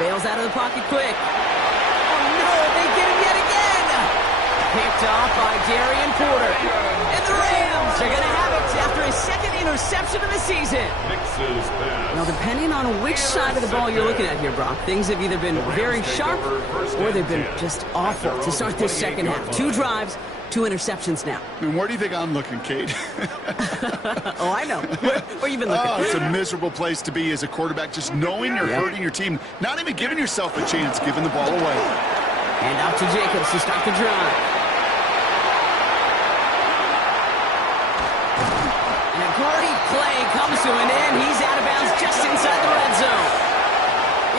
Bails out of the pocket quick. Oh no, they get him yet again! Picked off by Darian Porter. And the Rams are going to have it after his 2nd interception of the season. Now, depending on which side of the ball you're looking at here, Brock, things have either been very sharp or they've been just awful to start this second half. 2 drives, 2 interceptions now. And where do you think I'm looking, Kate? Oh, I know. Where you been looking? Oh, it's a miserable place to be as a quarterback, just knowing you're hurting your team, not even giving yourself a chance, giving the ball away. And out to Jacobs to start the drive. And a great play comes to an end. He's out of bounds just inside the red zone.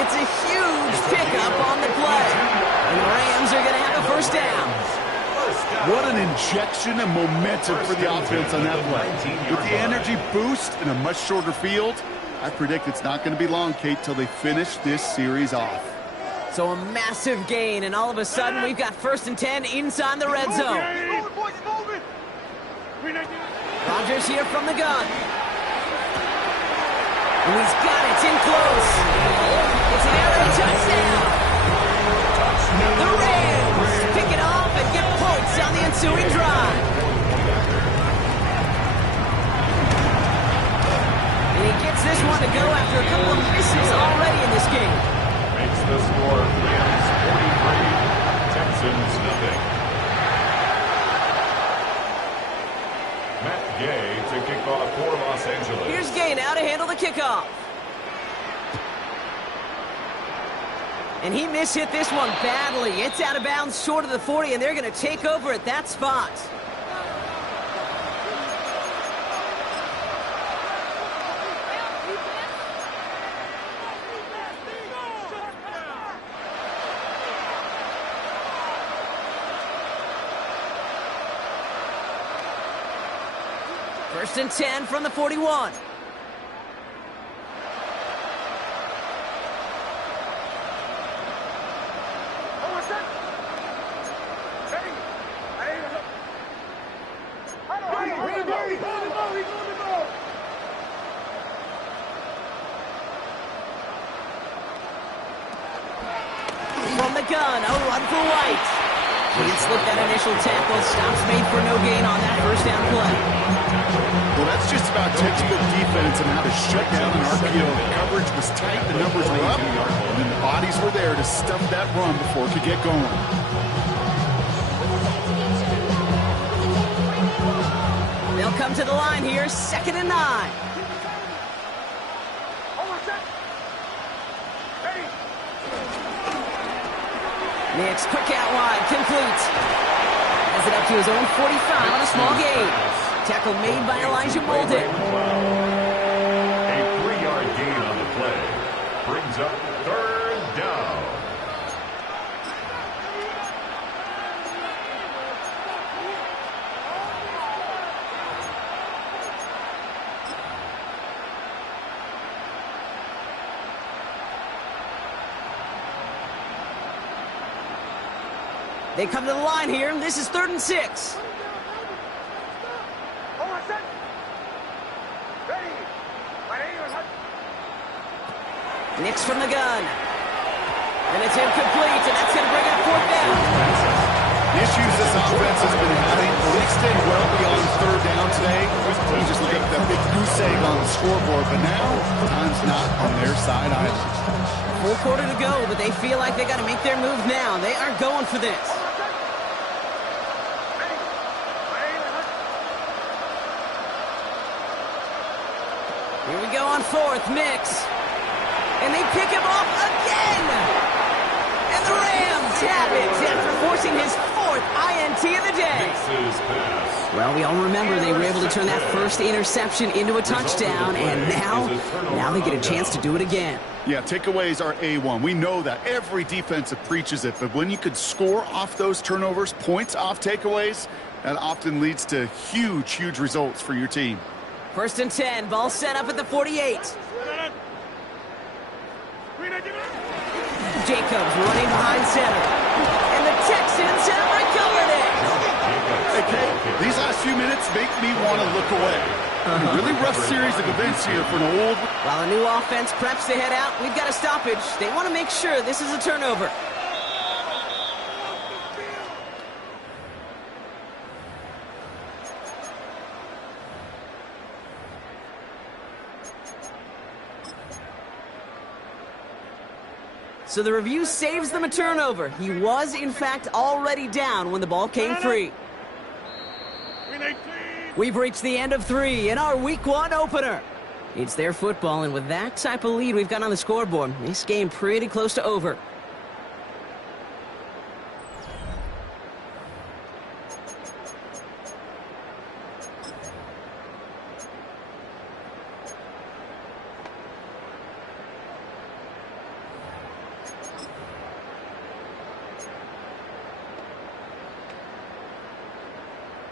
It's a huge pickup on the play. And the Rams are going to have a first down. What an injection of momentum for the offense on that play. With the energy boost in a much shorter field, I predict it's not going to be long, Kate, till they finish this series off. So a massive gain, and all of a sudden we've got 1st and 10 inside the red zone. Rodgers here from the gun. And he's got it. It's in close. It's an area touchdown. The Rams pick it off and get points on the ensuing drive. And he gets this one to go after a couple of misses already in this game. Makes the score Rams 43, Texans nothing. Matt Gay to kick off for Los Angeles. Here's Gay now to handle the kickoff. And he mishit this one badly. It's out of bounds short of the 40, and they're going to take over at that spot. First and 10 from the 41. From the gun, a run for White. Can't slip that initial tackle. Stops made for no gain on that first down play. Well, that's just about textbook defense and how to shut down an RPO. The coverage was tight, the numbers were up, and the bodies were there to stuff that run before it could get going. They'll come to the line here, 2nd and 9. Nix, quick out wide, complete. Has it up to his own 45 on a small gain. Tackle made by Elijah Molden. A 3-yard gain on the play. Brings up 3rd down. They come to the line here. This is 3rd and 6. Nix from the gun. And it's incomplete, and that's going to bring up 4th down. The issues this offense has been having, they extend well beyond 3rd down today. You just look at that big goose egg on the scoreboard, but now time's not on their side either. Full quarter to go, but they feel like they got to make their move now. They are going for this. Here we go on 4th, Nix. And they pick him off again! And the Rams have it after forcing his 4th INT of the day. Well, we all remember they were able to turn that first interception into a touchdown, and now they get a chance to do it again. Yeah, takeaways are A1. We know that. Every defensive preaches it, but when you could score off those turnovers, points off takeaways, that often leads to huge, huge results for your team. 1st and 10, ball set up at the 48. Jacobs running behind center. And the Texans have recovered it. Hey, Kate, these last few minutes make me want to look away. A really rough series of events here for an old... While a new offense preps to head out, we've got a stoppage. They want to make sure this is a turnover. So the review saves them a turnover. He was, in fact, already down when the ball came free. We've reached the end of 3 in our Week 1 opener. It's their football, and with that type of lead we've got on the scoreboard, this game pretty close to over.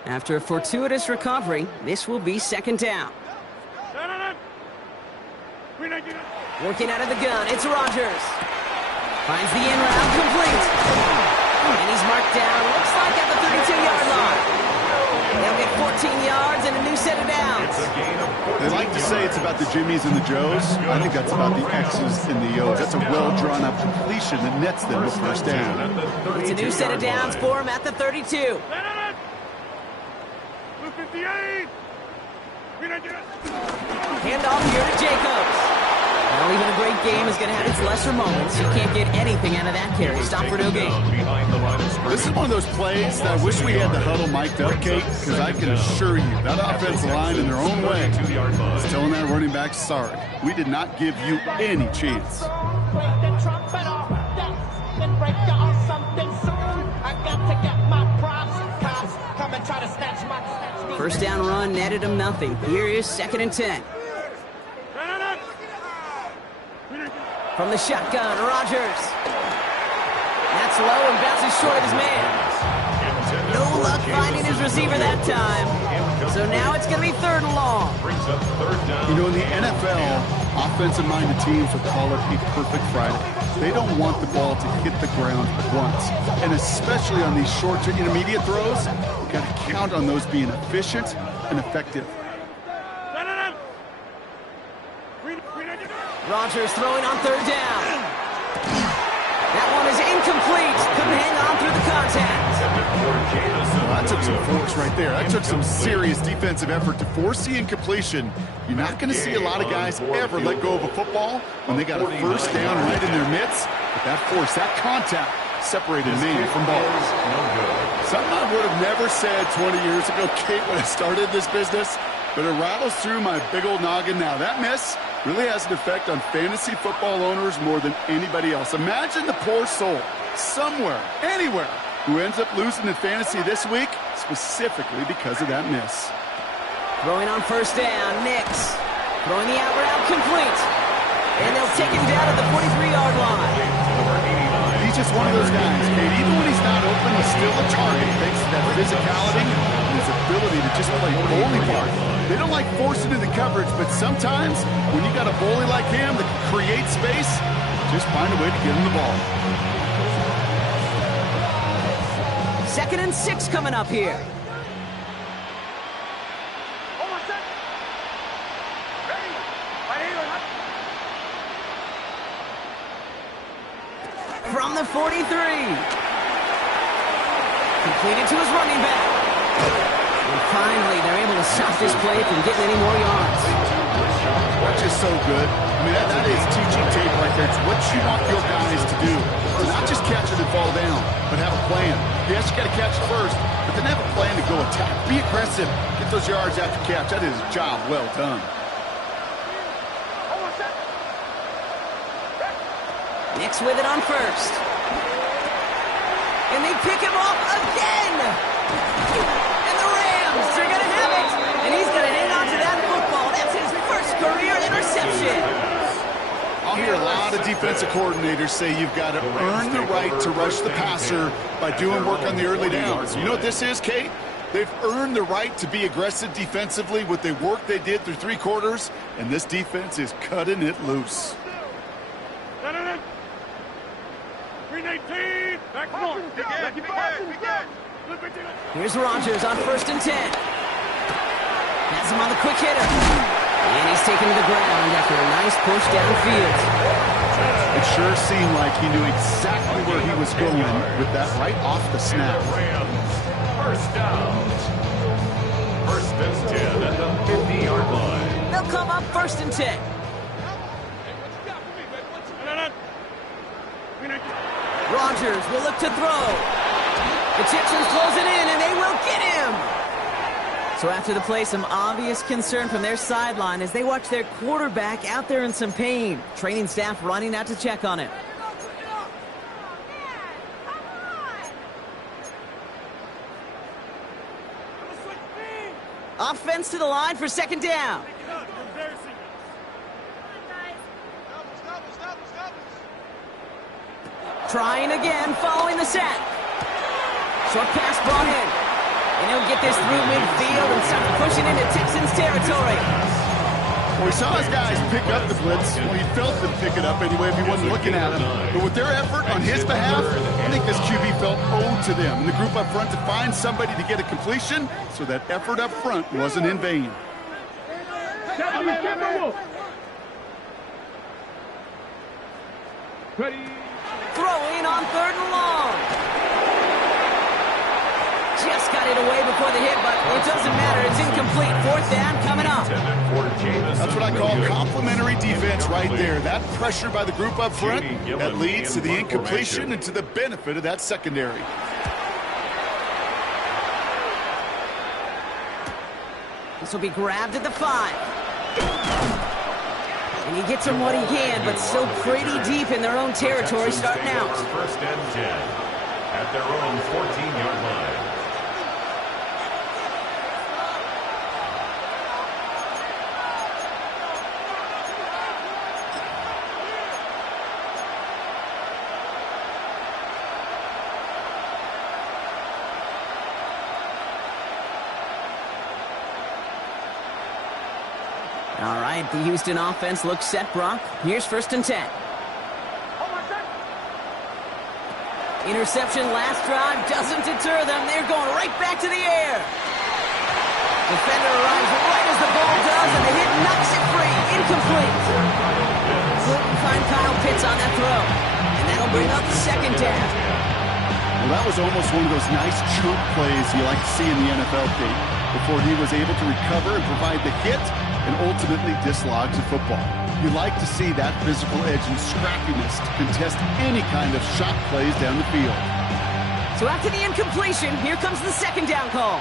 After a fortuitous recovery, this will be 2nd down. Working out of the gun, it's Rodgers. Finds the in route complete. And he's marked down, looks like at the 32-yard line. They'll get 14 yards and a new set of downs. They like to say it's about the Jimmies and the Joes. I think that's about the X's and the O's. That's a well-drawn-up completion that nets them with 1st down. It's a new set of downs for him at the 32. Hand off here to Jacobs. Well, even a great game is going to have its lesser moments. You can't get anything out of that carry. Stop for no gain. This is one of those plays that I wish we had the huddle mic'd up, Kate, because I can assure you that offensive line in their own way is telling that running back, sorry, we did not give you any chance. First down run netted him nothing. Here is 2nd and 10. From the shotgun, Rodgers. That's low and bounces short of his man. No luck finding his receiver that time. So now it's going to be 3rd and long. You know, in the NFL, offensive-minded teams will call it a perfect Friday. They don't want the ball to hit the ground once. And especially on these short to intermediate throws, you've got to count on those being efficient and effective. Rodgers throwing on 3rd down. That one is incomplete. Couldn't hang on through the contact. Well, that took some force right there. That took some serious defensive effort to force the incompletion. You're not going to see a lot of guys ever let go of a football when they got a 1st down right in their midst. But that force, that contact, separated man from ball. Something I would have never said 20 years ago, Kate, when I started this business, but it rattles through my big old noggin now. That miss really has an effect on fantasy football owners more than anybody else. Imagine the poor soul somewhere, anywhere, who ends up losing in fantasy this week, specifically because of that miss. Throwing on 1st down, Nix. Throwing the out route complete. And they'll take him down at the 43-yard line. He's just one of those guys, Kate. Even when he's not open, he's still a target thanks to that physicality and his ability to just play goalie part. They don't like forcing into coverage, but sometimes when you got a goalie like him that can create space, just find a way to get him the ball. 2nd and 6 coming up here. From the 43. Completed to his running back. And finally, they're able to stop this play from getting any more yards. That's just so good. I mean, that is teaching tape right there. It's what you want your guys to do. To not just catch it and fall down, but have a plan. Yes, you got to catch it first, but then have a plan to go attack. Be aggressive. Get those yards after catch. That is a job well done. Nix with it on 1st. And they pick him off again! And the Rams are going to have it! And he's going to hang on to that football. That's his first career interception. I'll hear a lot of defensive coordinators say you've got to earn the right to rush the passer by doing work on the early downs. You know what this is, Kate? They've earned the right to be aggressive defensively with the work they did through 3 quarters, and this defense is cutting it loose. 319. Back on. Here's Rodgers on 1st and 10. Has him on the quick hitter. And he's taken to the ground after a nice push downfield. It sure seemed like he knew exactly where he was going with that right off the snap. First down. 1st and 10 at the 50-yard line. They'll come up 1st and 10. Rodgers will look to throw. The Texans close it in, and they will get him. So after the play, some obvious concern from their sideline as they watch their quarterback out there in some pain. Training staff running out to check on him. Offense to the line for 2nd down. Trying again, following the set. Short pass brought in. And he'll get this through midfield and start pushing into Texans territory. Well, we saw his guys pick up the blitz. Well, he felt them pick it up anyway if he wasn't looking at him. But with their effort on his behalf, I think this QB felt owed to them. And the group up front to find somebody to get a completion, so that effort up front wasn't in vain. Ready. Throwing on 3rd and long. Just got it away before the hit, but it doesn't matter. It's incomplete. 4th down coming up. That's what I call complimentary defense right there. That pressure by the group up front, that leads to the incompletion and to the benefit of that secondary. This will be grabbed at the 5. And he gets him what he can, but still pretty deep in their own territory starting out. 1st and 10 at their own 14-yard line. All right, the Houston offense looks set, Brock. Here's 1st and 10. Interception last drive doesn't deter them. They're going right back to the air. Defender arrives right as the ball does, and the hit knocks it free. Incomplete. Couldn't find Kyle Pitts on that throw. And that'll bring up 2nd down. Well, that was almost one of those nice chunk plays you like to see in the NFL, Kate, before he was able to recover and provide the hit and ultimately dislodge the football. You like to see that physical edge and scrappiness to contest any kind of shot plays down the field. So after the incompletion, here comes the 2nd down call.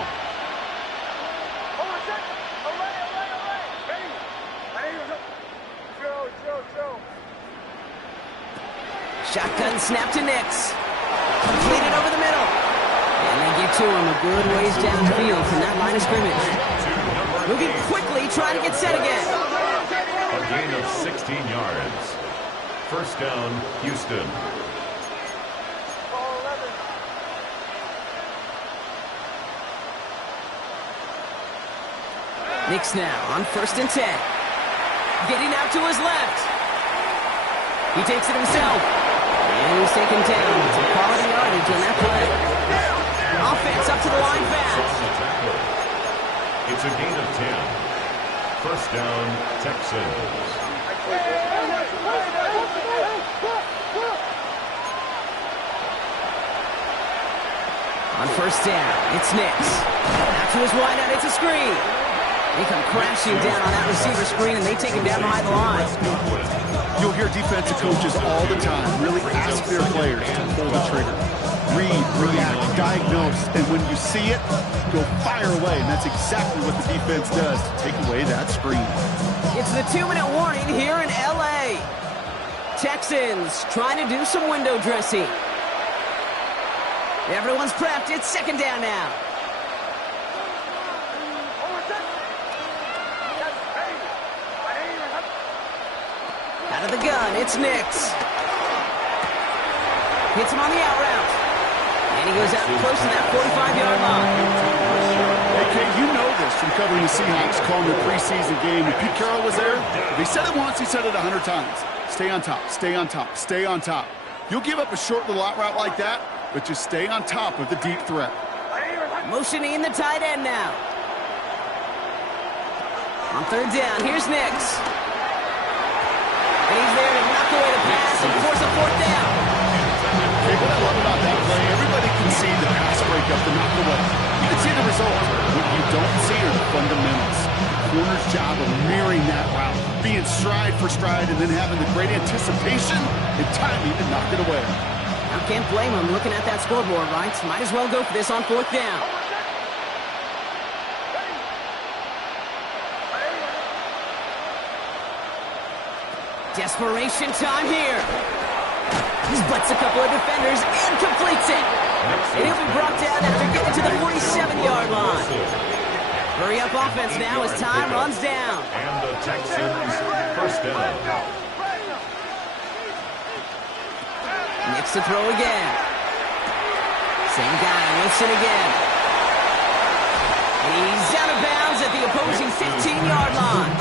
Shotgun snap to Nix. Completed over the middle. And they get to him a good ways downfield from that line of scrimmage. Moving quickly, trying to get set again. A gain of 16 yards. 1st down, Houston. Nix now on 1st and 10. Getting out to his left. He takes it himself. And he's taken down. It's a quality yardage on that play. Offense up to the line fast. It's a gain of 10. 1st down, Texans. On 1st down, it's Nix. Out to his wideout, it's a screen. They come crashing down on that receiver screen, and they take him down behind the line. You'll hear defensive coaches all the time really ask their players to pull the trigger. Read, react, diagnose, and when you see it, go fire away. And that's exactly what the defense does to take away that screen. It's the 2-minute warning here in L.A. Texans trying to do some window dressing. Everyone's prepped. It's second down now. Out of the gun, it's Nix. Hits him on the out route. And he goes out close to that 45-yard line. Hey, Kate, you know this from covering the Seahawks, calling the preseason game. When Pete Carroll was there, if he said it once, he said it 100 times. Stay on top, stay on top, stay on top. You'll give up a short little out route like that, but just stay on top of the deep threat. Motioning the tight end now. On third down, here's Nix. And he's there to knock away the pass and force a fourth down. Hey, what I love about that play, everybody can see the pass breakup, the knock away. You can see the result. What you don't see are the fundamentals. The corner's job of mirroring that route, being stride for stride, and then having the great anticipation and timing to knock it away. I can't blame him looking at that scoreboard, right? Might as well go for this on fourth down. Desperation time here. He butts a couple of defenders and completes it. And he'll be brought down after getting to the 47-yard line. Hurry up offense now as time runs down. And the Texans first down. Nix to throw again. Same guy, Wilson again. And he's out of bounds at the opposing 15-yard line.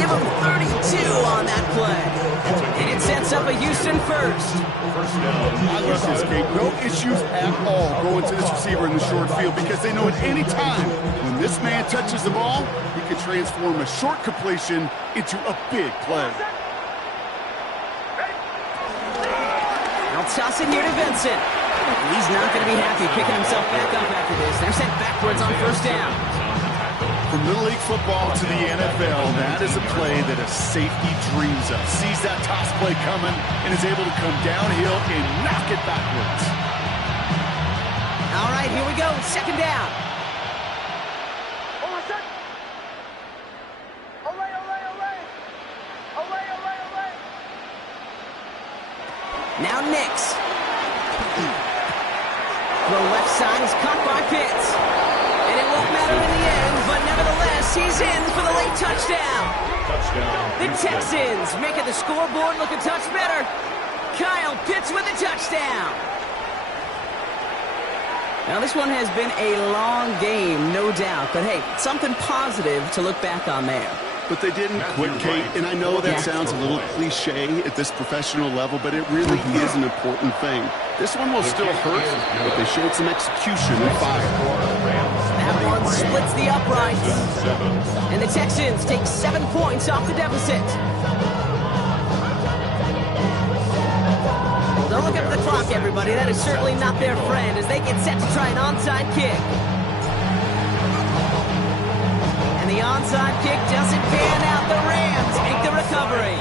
Give him 32 on that play. And it sets up a Houston first. I love this game. No issues at all going to this receiver in the short field because they know at any time when this man touches the ball, he can transform a short completion into a big play. They'll toss it here to Vincent. He's not going to be happy picking himself back up after this. They're sent backwards on first down. From Little League football to the NFL, that is a play that a safety dreams of. Sees that toss play coming and is able to come downhill and knock it backwards. All right, here we go. Second down. Now Nix. The left side is caught by Pitts. And it won't matter in the end, but nevertheless, he's in for the late touchdown. The Texans making the scoreboard look a touch better. Kyle Pitts with a touchdown. Now, this one has been a long game, no doubt. But, hey, something positive to look back on there. But they didn't quit, Kate, and I know that sounds a little cliche at this professional level, but it really is an important thing. This one will still hurt, but they showed some execution and fire. That one splits the uprights. And the Texans take 7 points off the deficit. Don't look up at the clock, everybody. That is certainly not their friend as they get set to try an onside kick. And the onside kick doesn't pan out. The Rams make the recovery.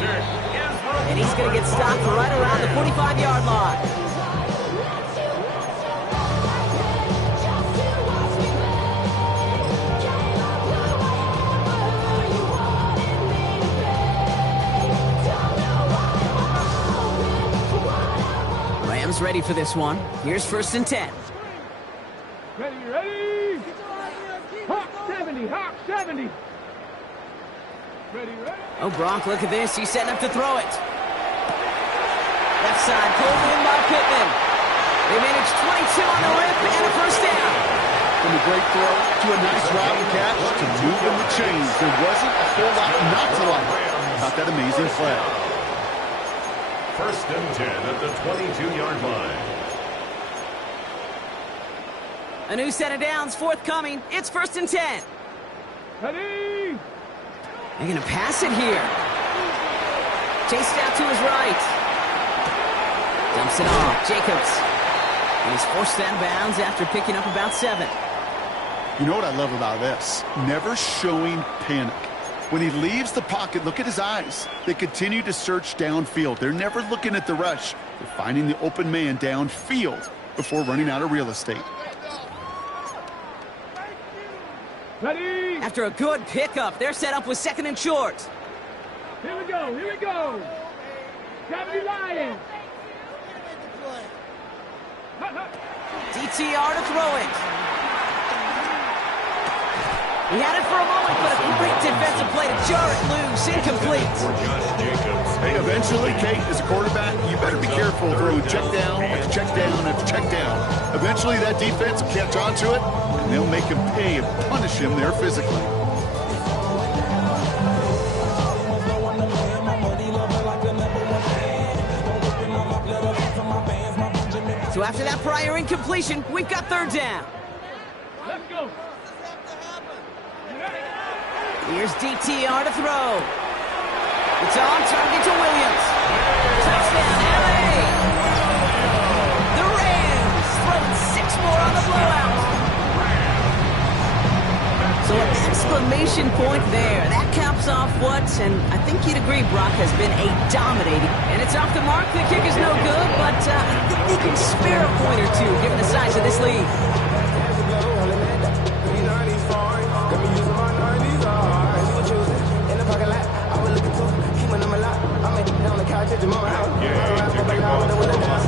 And he's going to get stopped right around the 45-yard line. Rams ready for this one. Here's 1st and 10. Ready? Hawk 70, Hawk 70. Ready? Oh, Gronk, look at this. He's setting up to throw it. Left side, pulled in by Pittman. They managed 22 on the rip and a first down. From a great throw to a nice route and catch to moving the chains. There wasn't a whole lot not to like about that amazing play. 1st and 10 at the 22-yard line. A new set of downs forthcoming. It's 1st and 10. Ready? They're going to pass it here. Chased out to his right. Dumps it off. Jacobs. And he's forced out of bounds after picking up about 7. You know what I love about this? Never showing panic. When he leaves the pocket, look at his eyes. They continue to search downfield. They're never looking at the rush. They're finding the open man downfield before running out of real estate. Ready? After a good pickup, they're set up with 2nd and short. Here we go, here we go. 70 Lions. DTR to throw it. He had it for a moment, but a great defensive play to jar it loose. Incomplete. Hey, eventually, Kate, as a quarterback, you better be careful throwing check down after check down after check down. Eventually, that defense will catch on to it, and they'll make him pay and punish him there physically. So after that prior incompletion, we've got third down. Let's go. Here's DTR to throw. It's on target to Williams. Touchdown, LA! The Rams throwing 6 more on the blowout. So an exclamation point there. That caps off what, and I think you'd agree, Brock, has been a dominating. And it's off the mark. The kick is no good, but I think they can spare a point or two given the size of this lead.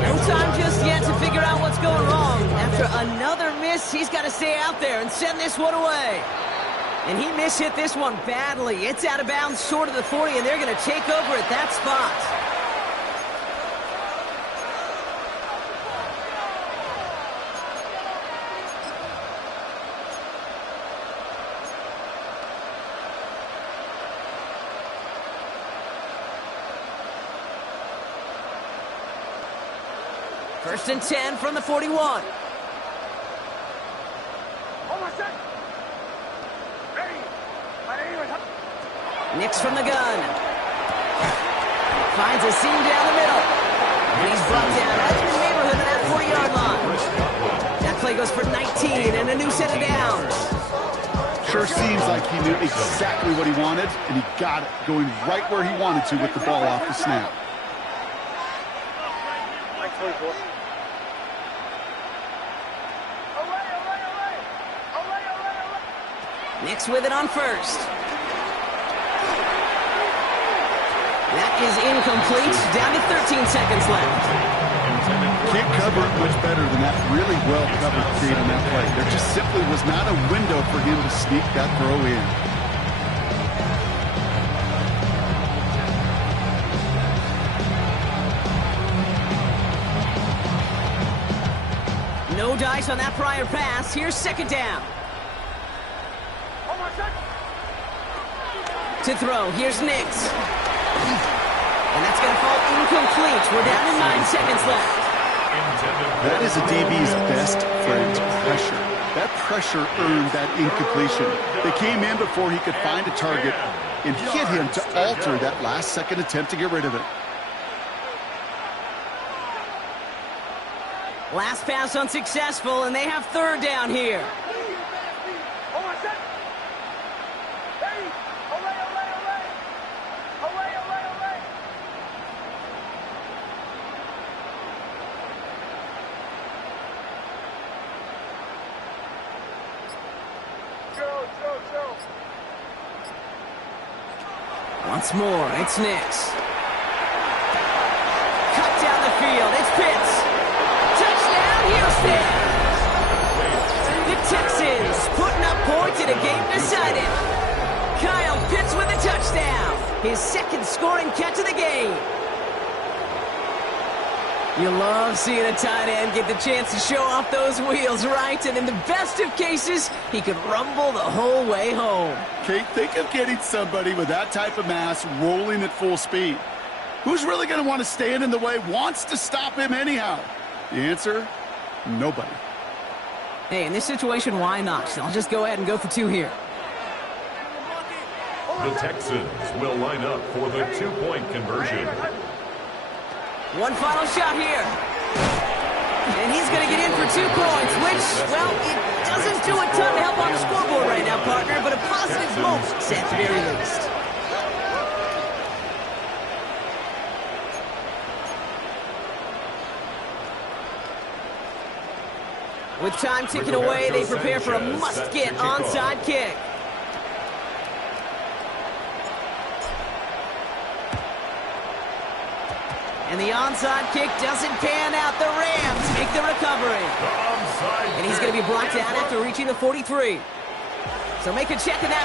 No time just yet to figure out what's going wrong. After another miss, he's got to stay out there and send this one away. And he mishit this one badly. It's out of bounds short of the 40, and they're going to take over at that spot. First and 10 from the 41. Nix from the gun. Finds a seam down the middle. And he's brought down right in the neighborhood of that 40-yard line. That play goes for 19 and a new set of downs. Sure seems like he knew exactly what he wanted, and he got it, going right where he wanted to with the ball off the snap. Nix with it on first. That is incomplete. Down to 13 seconds left. Can't cover it much better than that really well-covered create on that play. There just simply was not a window for him to sneak that throw in. No dice on that prior pass. Here's second down. To throw, here's Nix. And that's going to fall incomplete. We're down to 9 seconds left. That is a DB's best friend, pressure. That pressure earned that incompletion. They came in before he could find a target and hit him to alter that last-second attempt to get rid of it. Last pass unsuccessful, and they have third down here. Once more, it's Nix. Cut down the field, it's Pitts. Touchdown, Houston! The Texans putting up points in a game decided. Kyle Pitts with a touchdown. His second scoring catch of the game. You love seeing a tight end get the chance to show off those wheels, right? And in the best of cases, he could rumble the whole way home. Kate, think of getting somebody with that type of mass rolling at full speed. Who's really going to want to stand in the way, wants to stop him anyhow? The answer, nobody. Hey, in this situation, why not? So I'll just go ahead and go for 2 here. The Texans will line up for the 2-point conversion. One final shot here. And he's going to get in for 2 points, which, well, it doesn't do a ton to help on the scoreboard right now, partner, but a positive moment at the very least. With time ticking away, they prepare for a must-get onside kick. And And the onside kick doesn't pan out. The Rams make the recovery. And he's going to be brought down after reaching the 43. So make a check of that